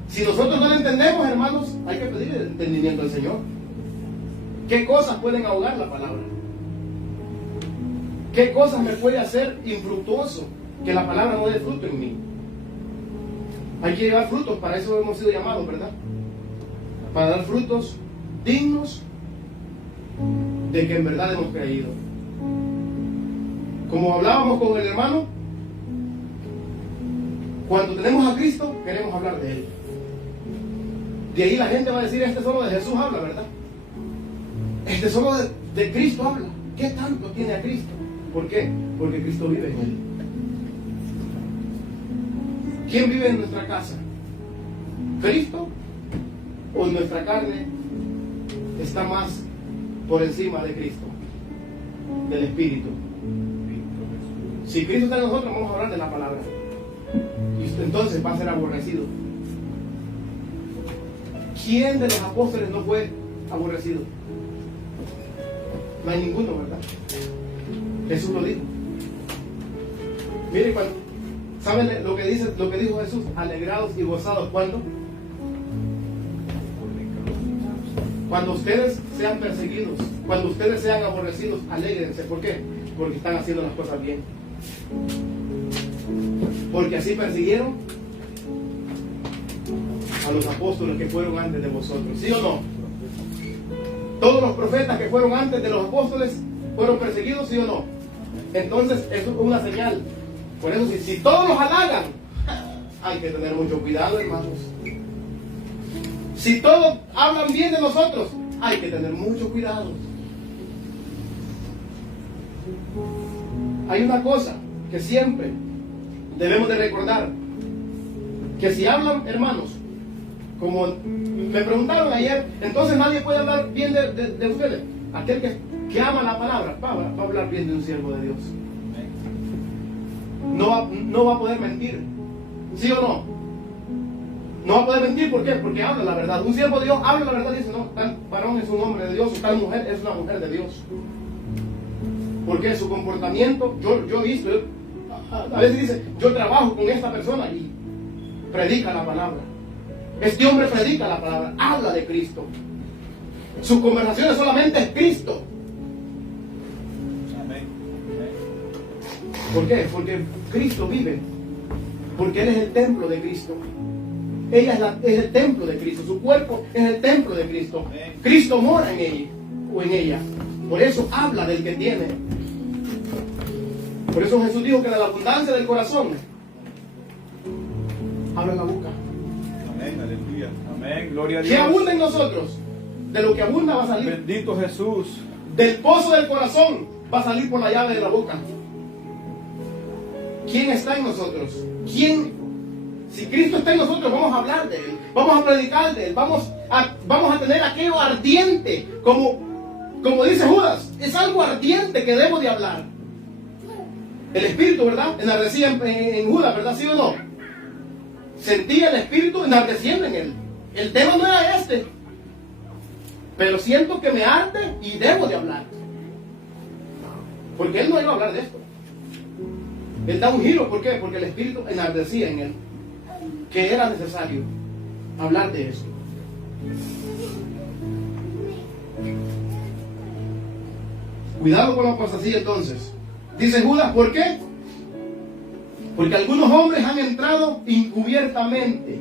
Si nosotros no la entendemos, hermanos, hay que pedir el entendimiento al Señor. ¿Qué cosas pueden ahogar la palabra? ¿Qué cosas me puede hacer infructuoso que la palabra no dé fruto en mí? Hay que llevar frutos, para eso hemos sido llamados, ¿verdad? Para dar frutos dignos de que en verdad hemos creído. Como hablábamos con el hermano, cuando tenemos a Cristo, queremos hablar de Él. De ahí la gente va a decir: este solo de Jesús habla, ¿verdad? Este solo de Cristo habla. ¿Qué tanto tiene a Cristo? ¿Por qué? Porque Cristo vive en Él. ¿Quién vive en nuestra casa? ¿Cristo? ¿O nuestra carne está más por encima de Cristo, del Espíritu? Si Cristo está en nosotros, vamos a hablar de la palabra. Y entonces va a ser aborrecido. ¿Quién de los apóstoles no fue aborrecido? No hay ninguno, ¿verdad? Jesús lo dijo. Mire, ¿saben lo que dijo Jesús? Alegrados y gozados. ¿Cuándo? Cuando ustedes sean perseguidos, cuando ustedes sean aborrecidos, alégrense. ¿Por qué? Porque están haciendo las cosas bien. Porque así persiguieron a los apóstoles que fueron antes de vosotros. ¿Sí o no? Todos los profetas que fueron antes de los apóstoles fueron perseguidos, ¿sí o no? Entonces eso es una señal. Por eso si todos los halagan, hay que tener mucho cuidado, hermanos. Si todos hablan bien de nosotros, hay que tener mucho cuidado. Hay una cosa que siempre debemos de recordar, que si hablan, hermanos, como me preguntaron ayer, entonces nadie puede hablar bien de ustedes. Aquel que ama la palabra va a hablar bien de un siervo de Dios. No va a poder mentir. ¿Sí o no? No va a poder mentir, ¿por qué? Porque habla la verdad. Un siervo de Dios habla la verdad y dice, no, tal varón es un hombre de Dios, o tal mujer es una mujer de Dios. Porque su comportamiento, yo he visto, a veces dice, yo trabajo con esta persona y predica la palabra. Este hombre predica la palabra, habla de Cristo. Sus conversaciones solamente es Cristo. ¿Por qué? Porque Cristo vive. Porque Él es el templo de Cristo. Ella es el templo de Cristo. Su cuerpo es el templo de Cristo. Cristo mora en ella o en ella. Por eso habla del que tiene. Por eso Jesús dijo que de la abundancia del corazón habla la boca. Amén, aleluya. Amén, gloria a Dios. ¿Qué abunda en nosotros? De lo que abunda va a salir. Bendito Jesús. Del pozo del corazón va a salir por la llave de la boca. ¿Quién está en nosotros? ¿Quién? Si Cristo está en nosotros, vamos a hablar de Él, vamos a predicar de Él, vamos a tener aquello ardiente, como dice Judas, es algo ardiente que debo de hablar. El Espíritu, ¿verdad? Enardecía en Judas, ¿verdad? ¿Sí o no? Sentía el Espíritu enardeciendo en él. El tema no era este, pero siento que me arde y debo de hablar. Porque él no iba a hablar de esto. Él da un giro, ¿por qué? Porque el Espíritu enardecía en él, que era necesario hablar de eso. Cuidado con la apostasía entonces. Dice Judas, ¿por qué? Porque algunos hombres han entrado encubiertamente,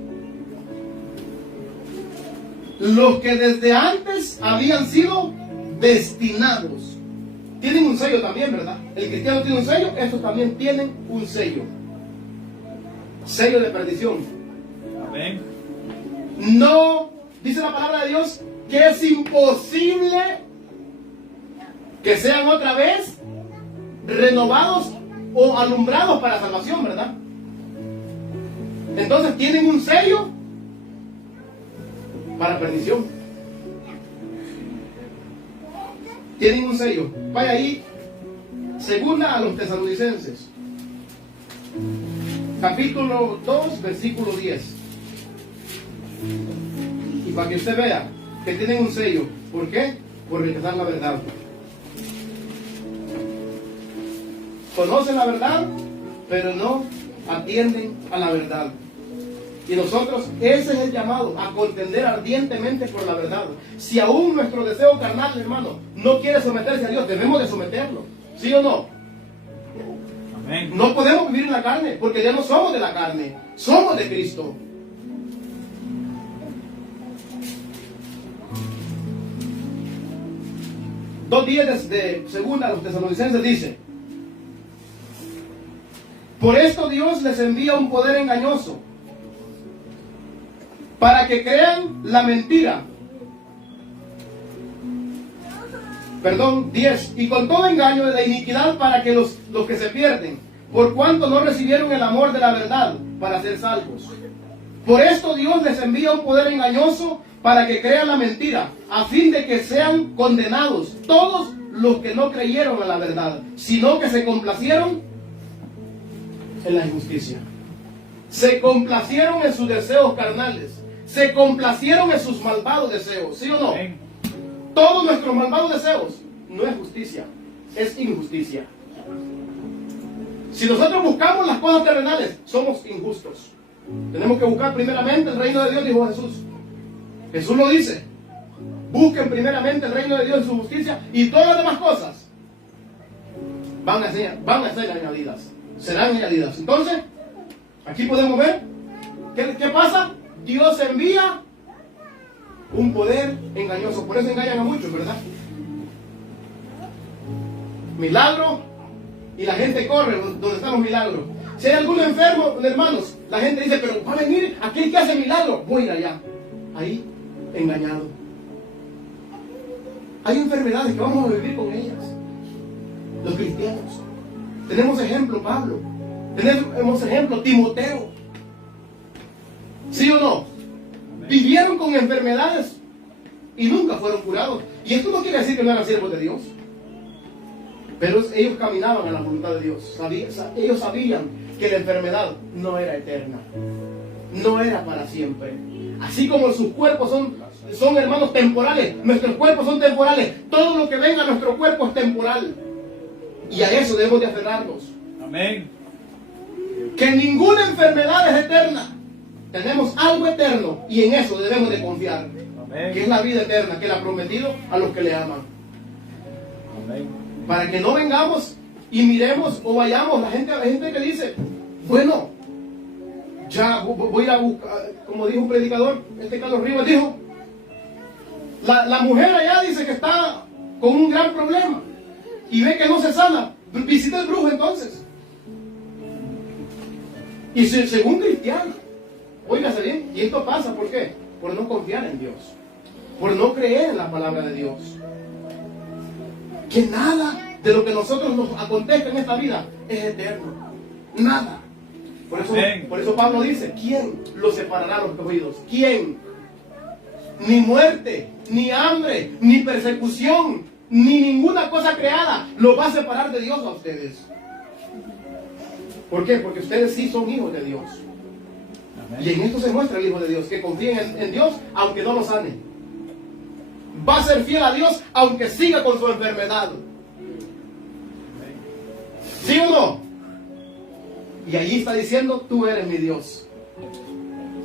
los que desde antes habían sido destinados. Tienen un sello también, ¿verdad? El cristiano tiene un sello, estos también tienen un sello. Sello de perdición. Amén. No, dice la palabra de Dios, que es imposible que sean otra vez renovados o alumbrados para salvación, ¿verdad? Entonces tienen un sello para perdición. Tienen un sello. Vaya ahí, segunda a los Tesalonicenses, capítulo 2, versículo 10. Y para que usted vea que tienen un sello. ¿Por qué? Por rechazar la verdad. Conocen la verdad, pero no atienden a la verdad. Y nosotros, ese es el llamado, a contender ardientemente por la verdad. Si aún nuestro deseo carnal, hermano, no quiere someterse a Dios, debemos de someterlo. ¿Sí o no? Amén. No podemos vivir en la carne, porque ya no somos de la carne, somos de Cristo. Dos días de segunda a los Tesalonicenses dice: por esto Dios les envía un poder engañoso, para que crean la mentira. 10. Y con todo engaño de la iniquidad para que los que se pierden, por cuanto no recibieron el amor de la verdad para ser salvos. Por esto Dios les envía un poder engañoso para que crean la mentira, a fin de que sean condenados todos los que no creyeron a la verdad, sino que se complacieron en la injusticia. Se complacieron en sus deseos carnales. Se complacieron en sus malvados deseos. ¿Sí o no? Amén. Todos nuestros malvados deseos no es justicia, es injusticia. Si nosotros buscamos las cosas terrenales, somos injustos. Tenemos que buscar primeramente el reino de Dios, dijo Jesús. Jesús lo dice. Busquen primeramente el reino de Dios y su justicia, y todas las demás cosas van a ser añadidas. Serán añadidas. Entonces, aquí podemos ver ¿qué pasa? Dios envía un poder engañoso. Por eso engañan a muchos, ¿verdad? Milagro, y la gente corre donde están los milagros. Si hay algún enfermo, hermanos, la gente dice, pero va a venir aquel que hace milagro. Voy a ir allá. Ahí, engañado. Hay enfermedades que vamos a vivir con ellas. Los cristianos. Tenemos ejemplo, Pablo. Tenemos ejemplo, Timoteo. ¿Sí o no? Vivieron con enfermedades y nunca fueron curados. Y esto no quiere decir que no eran siervos de Dios. Pero ellos caminaban a la voluntad de Dios. Ellos sabían que la enfermedad no era eterna. No era para siempre. Así como sus cuerpos son hermanos temporales, nuestros cuerpos son temporales. Todo lo que venga a nuestro cuerpo es temporal. Y a eso debemos de aferrarnos. Amén. Que ninguna enfermedad es eterna. Tenemos algo eterno y en eso debemos de confiar. Amén. Que es la vida eterna, que Él ha prometido a los que le aman. Amén. Para que no vengamos y miremos o vayamos. Hay gente que dice, bueno, ya voy a buscar, como dijo un predicador, Carlos Rivas dijo, la mujer allá dice que está con un gran problema y ve que no se sana. Visita el brujo entonces. Y según cristiano, óigase bien, y esto pasa, ¿por qué? Por no confiar en Dios, por no creer en la palabra de Dios. Que nada de lo que nosotros nos acontezca en esta vida es eterno. Nada. Por eso Pablo dice, ¿quién los separará los escogidos? ¿Quién? Ni muerte, ni hambre, ni persecución, ni ninguna cosa creada los va a separar de Dios a ustedes. ¿Por qué? Porque ustedes sí son hijos de Dios. Amén. Y en esto se muestra el Hijo de Dios, que confíen en Dios aunque no lo sane. Va a ser fiel a Dios aunque siga con su enfermedad. ¿Sí o no? Y allí está diciendo, tú eres mi Dios.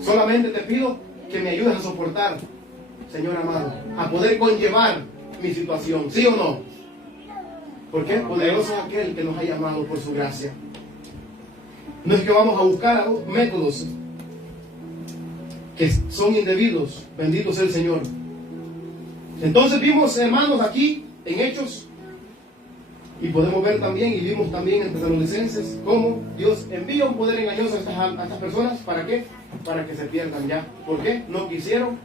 Solamente te pido que me ayudes a soportar, Señor amado, a poder conllevar mi situación. ¿Sí o no? Porque poderoso es aquel que nos ha llamado por su gracia. No es que vamos a buscar métodos que son indebidos. Bendito sea el Señor. Entonces vimos, hermanos, aquí en Hechos, y podemos ver también, y vimos también en Tesalonicenses, cómo Dios envía un poder engañoso a estas personas. ¿Para qué? Para que se pierdan ya. ¿Por qué? No quisieron.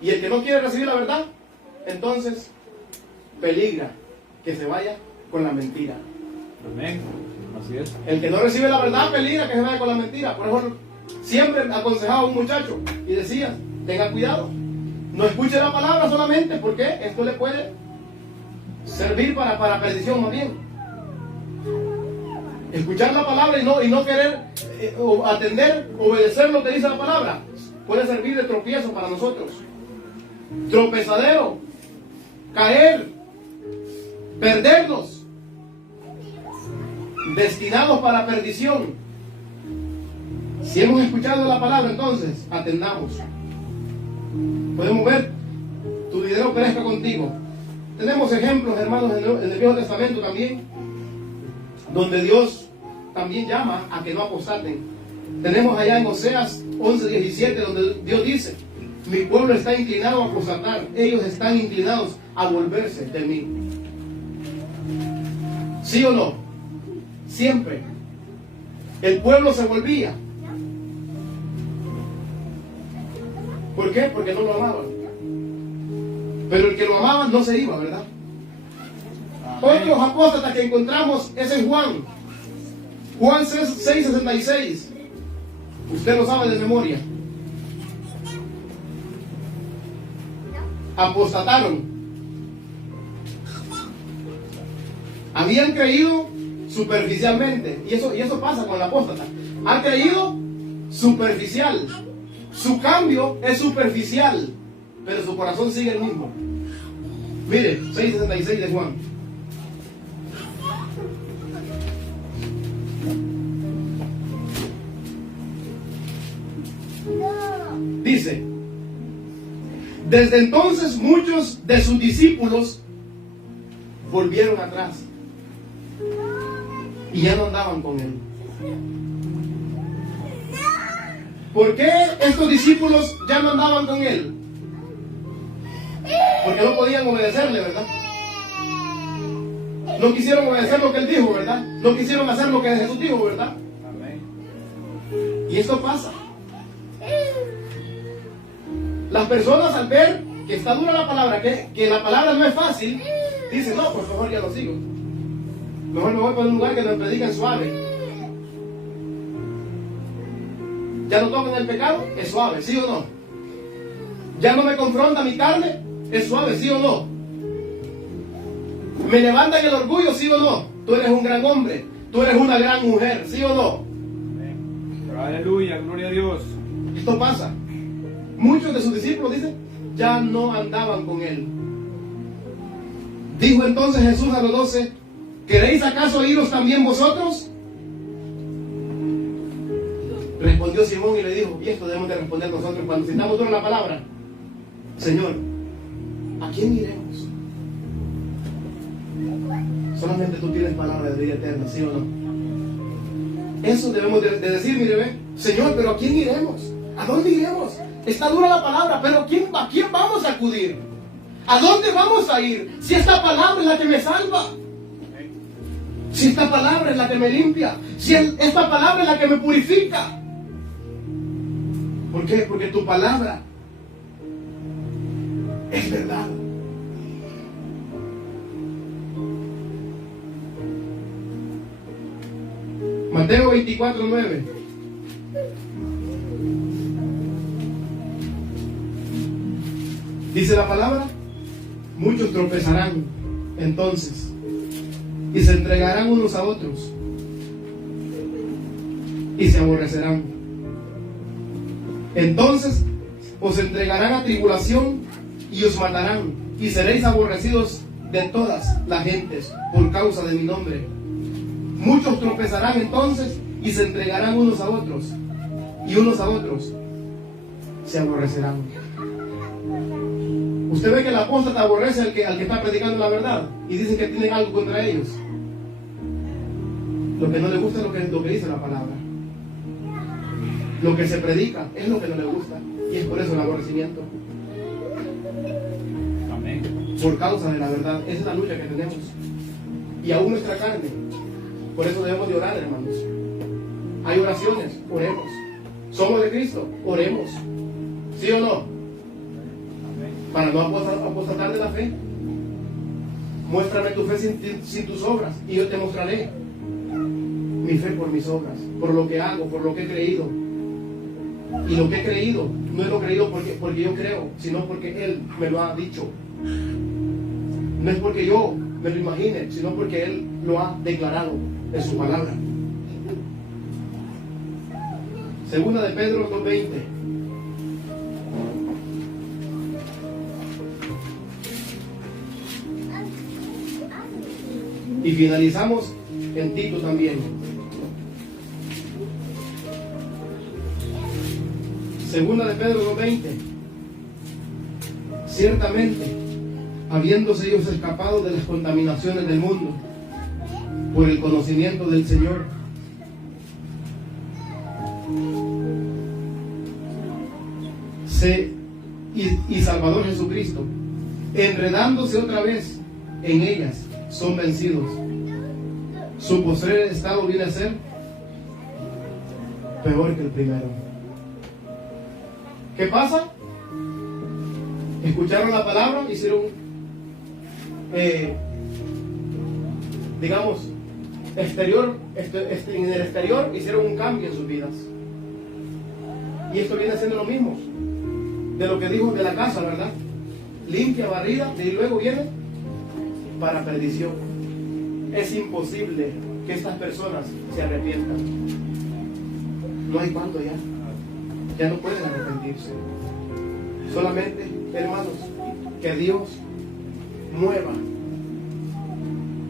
Y el que no quiere recibir la verdad, entonces peligra que se vaya con la mentira. Amén. Así es. El que no recibe la verdad peligra que se vaya con la mentira. Por eso siempre aconsejaba a un muchacho y decía, tenga cuidado. No escuche la palabra solamente, porque esto le puede servir para perdición más bien. Escuchar la palabra y no querer atender, obedecer lo que dice la palabra, puede servir de tropiezo para nosotros. Tropezadero, caer, perdernos, destinados para perdición. Si hemos escuchado la palabra, entonces atendamos. Podemos ver, tu dinero crezca contigo. Tenemos ejemplos, hermanos, en el Viejo Testamento también, donde Dios también llama a que no apostaten. Tenemos allá en Oseas 11:17, donde Dios dice, mi pueblo está inclinado a apostatar, ellos están inclinados a volverse de mí. ¿Sí o no? Siempre el pueblo se volvía. ¿Por qué? Porque no lo amaban. Pero el que lo amaba no se iba, ¿verdad? Amén. Otros apóstatas que encontramos es en Juan 6:66. Usted lo sabe de memoria. Apostataron. Habían creído superficialmente. Y eso pasa con el apóstata. Han creído superficial. Su cambio es superficial, pero su corazón sigue el mismo. Mire, 6:66 de Juan. Dice, desde entonces muchos de sus discípulos volvieron atrás y ya no andaban con él. ¿Por qué estos discípulos ya no andaban con él? Porque no podían obedecerle, ¿verdad? No quisieron obedecer lo que él dijo, ¿verdad? No quisieron hacer lo que Jesús dijo, ¿verdad? Amén. Y esto pasa. Las personas al ver que está dura la palabra, que la palabra no es fácil, dicen, no, por favor ya lo sigo. Mejor me voy para un lugar que nos prediquen suave. Ya no tocan el pecado, es suave, ¿sí o no? Ya no me confronta mi carne, es suave, ¿sí o no? Me levantan el orgullo, ¿sí o no? Tú eres un gran hombre, tú eres una gran mujer, ¿sí o no? Aleluya, gloria a Dios. Esto pasa. Muchos de sus discípulos, dicen, ya no andaban con él. Dijo entonces Jesús a los 12, ¿queréis acaso iros también vosotros? Respondió Simón y le dijo, y esto debemos de responder nosotros cuando sintamos dura la palabra. Señor, ¿a quién iremos? Solamente tú tienes palabra de vida eterna, ¿sí o no? Eso debemos de decir, mire, ve, Señor, pero ¿a quién iremos? ¿A dónde iremos? Está dura la palabra, pero ¿a quién vamos a acudir? ¿A dónde vamos a ir? Si esta palabra es la que me salva, si esta palabra es la que me limpia, si esta palabra es la que me purifica. ¿Por qué? Porque tu palabra es verdad. Mateo 24:9. Dice la palabra, muchos tropezarán entonces y se entregarán unos a otros y se aborrecerán. Entonces os entregarán a tribulación y os matarán y seréis aborrecidos de todas las gentes por causa de mi nombre. Muchos tropezarán entonces y se entregarán unos a otros y unos a otros se aborrecerán. Usted ve que el apóstata aborrece al que está predicando la verdad y dicen que tienen algo contra ellos. Lo que no le gusta es lo que dice la palabra. Lo que se predica es lo que no le gusta y es por eso el aborrecimiento. Amén. Por causa de la verdad. Esa es la lucha que tenemos. Y aún nuestra carne. Por eso debemos de orar, hermanos. Hay oraciones, oremos. Somos de Cristo, oremos. ¿Sí o no? Para no apostatar de la fe. Muéstrame tu fe sin tus obras y yo te mostraré mi fe por mis obras, por lo que hago, por lo que he creído. Y lo que he creído no lo he creído porque yo creo, sino porque Él me lo ha dicho. No es porque yo me lo imagine, sino porque Él lo ha declarado en su palabra. Segunda de Pedro 2:20. Y finalizamos en Tito también. Segunda de Pedro 2:20. Ciertamente, habiéndose ellos escapado de las contaminaciones del mundo por el conocimiento del Señor, y Salvador Jesucristo, enredándose otra vez en ellas, son vencidos. Su postrer estado viene a ser peor que el primero. ¿Qué pasa? Escucharon la palabra, hicieron, digamos, en el exterior hicieron un cambio en sus vidas. Y esto viene siendo lo mismo de lo que dijo de la casa, ¿verdad? Limpia, barrida, y luego viene para perdición. Es imposible que estas personas se arrepientan. No hay cuánto ya. Ya no pueden arrepentirse. Solamente, hermanos, que Dios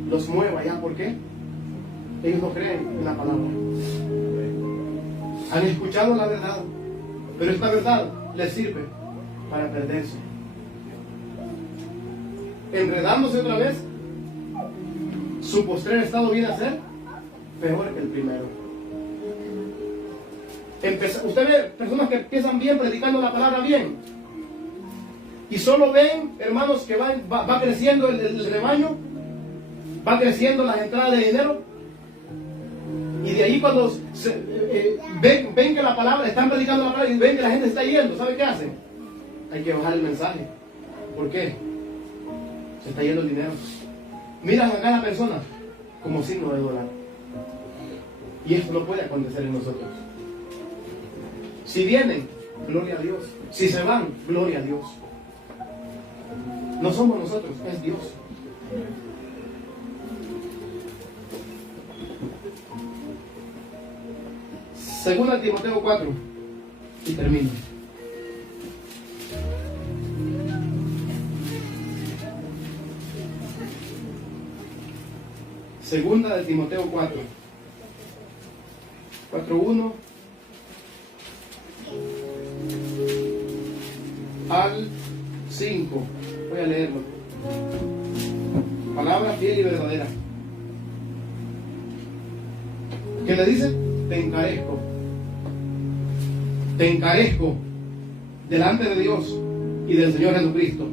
los mueva ya. ¿Por qué? Ellos no creen en la palabra. Han escuchado la verdad, pero esta verdad les sirve para perderse. Enredándose otra vez, su postrer estado viene a ser peor que el primero. Usted ve personas que empiezan bien, predicando la palabra bien, y solo ven, hermanos, que va creciendo el rebaño, va creciendo las entradas de dinero, y Y de ahí cuando ven que la palabra, están predicando la palabra y ven que la gente está yendo, ¿sabe qué hacen? Hay que bajar el mensaje. ¿Por qué? Se está yendo el dinero. Miran a cada persona como signo de dólar. Y esto no puede acontecer en nosotros. Si vienen, gloria a Dios. Si se van, gloria a Dios. No somos nosotros, es Dios. Segunda Timoteo 4 y termino. Segunda de Timoteo 4, 4:1 al 5. Voy a leerlo. Palabra fiel y verdadera. ¿Qué le dice? Te encarezco delante de Dios y del Señor Jesucristo,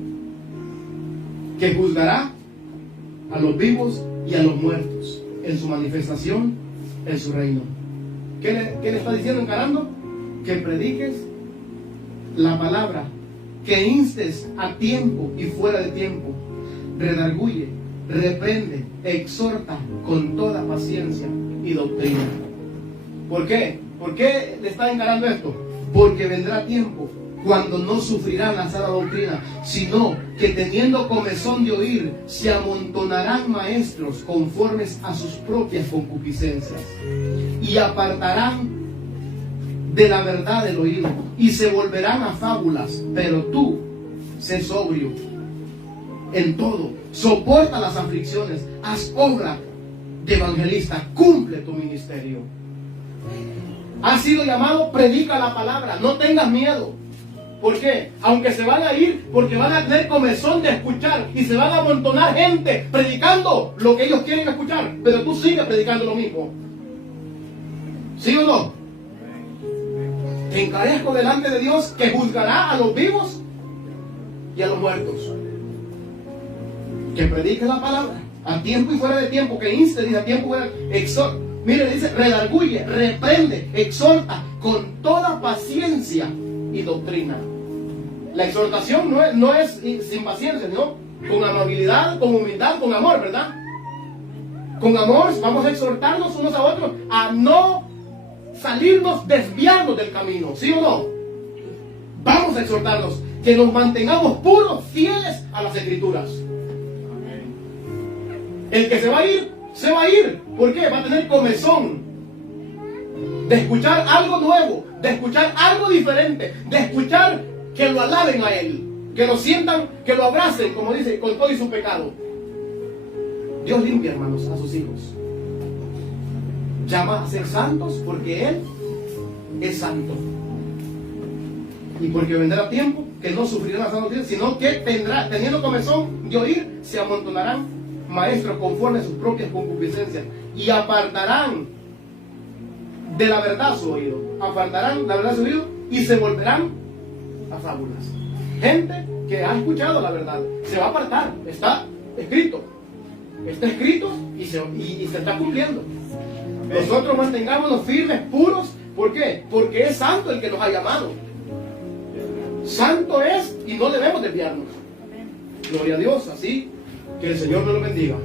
que juzgará a los vivos y a los muertos en su manifestación en su reino. ¿Qué le está diciendo encarando? Que prediques la palabra, que instes a tiempo y fuera de tiempo, redarguye, reprende, exhorta con toda paciencia y doctrina. ¿Por qué? ¿Por qué le está encarando esto? Porque vendrá tiempo cuando no sufrirán la sana doctrina, sino que teniendo comezón de oír, se amontonarán maestros conformes a sus propias concupiscencias, y apartarán de la verdad del oído, y se volverán a fábulas. Pero tú, sé sobrio en todo, soporta las aflicciones, haz obra de evangelista, cumple tu ministerio. Has sido llamado, predica la palabra, no tengas miedo. ¿Por qué? Aunque se van a ir, porque van a tener comezón de escuchar y se van a amontonar gente predicando lo que ellos quieren escuchar, pero tú sigues predicando lo mismo. ¿Sí o no? Te encarezco delante de Dios, que juzgará a los vivos y a los muertos. Que prediques la palabra a tiempo y fuera de tiempo, que inste, dice, a tiempo y fuera, exhorta. Mire, dice, redarguye, reprende, exhorta con toda paciencia y doctrina. La exhortación no es sin paciencia, ¿no? Con amabilidad, con humildad, con amor, ¿verdad? Con amor vamos a exhortarnos unos a otros a no salirnos, desviarnos del camino, ¿sí o no? Vamos a exhortarnos que nos mantengamos puros, fieles a las Escrituras. El que se va a ir, se va a ir. ¿Por qué? Va a tener comezón de escuchar algo nuevo, de escuchar algo diferente, de escuchar que lo alaben a Él, que lo sientan, que lo abracen, como dice, con todo y su pecado. Dios limpia, hermanos, a sus hijos. Llama a ser santos porque Él es santo. Y porque vendrá tiempo que no sufrirán la sana doctrina, sino que teniendo comezón de oír, se amontonarán maestros conforme a sus propias concupiscencias y apartarán de la verdad su oído. Apartarán la verdad su oído y se volverán a fábulas. Gente que ha escuchado la verdad se va a apartar. Está escrito. Está escrito y se está cumpliendo. Nosotros mantengámonos firmes, puros. ¿Por qué? Porque es santo el que nos ha llamado. Santo es y no debemos desviarnos. Gloria a Dios, así que el Señor nos lo bendiga.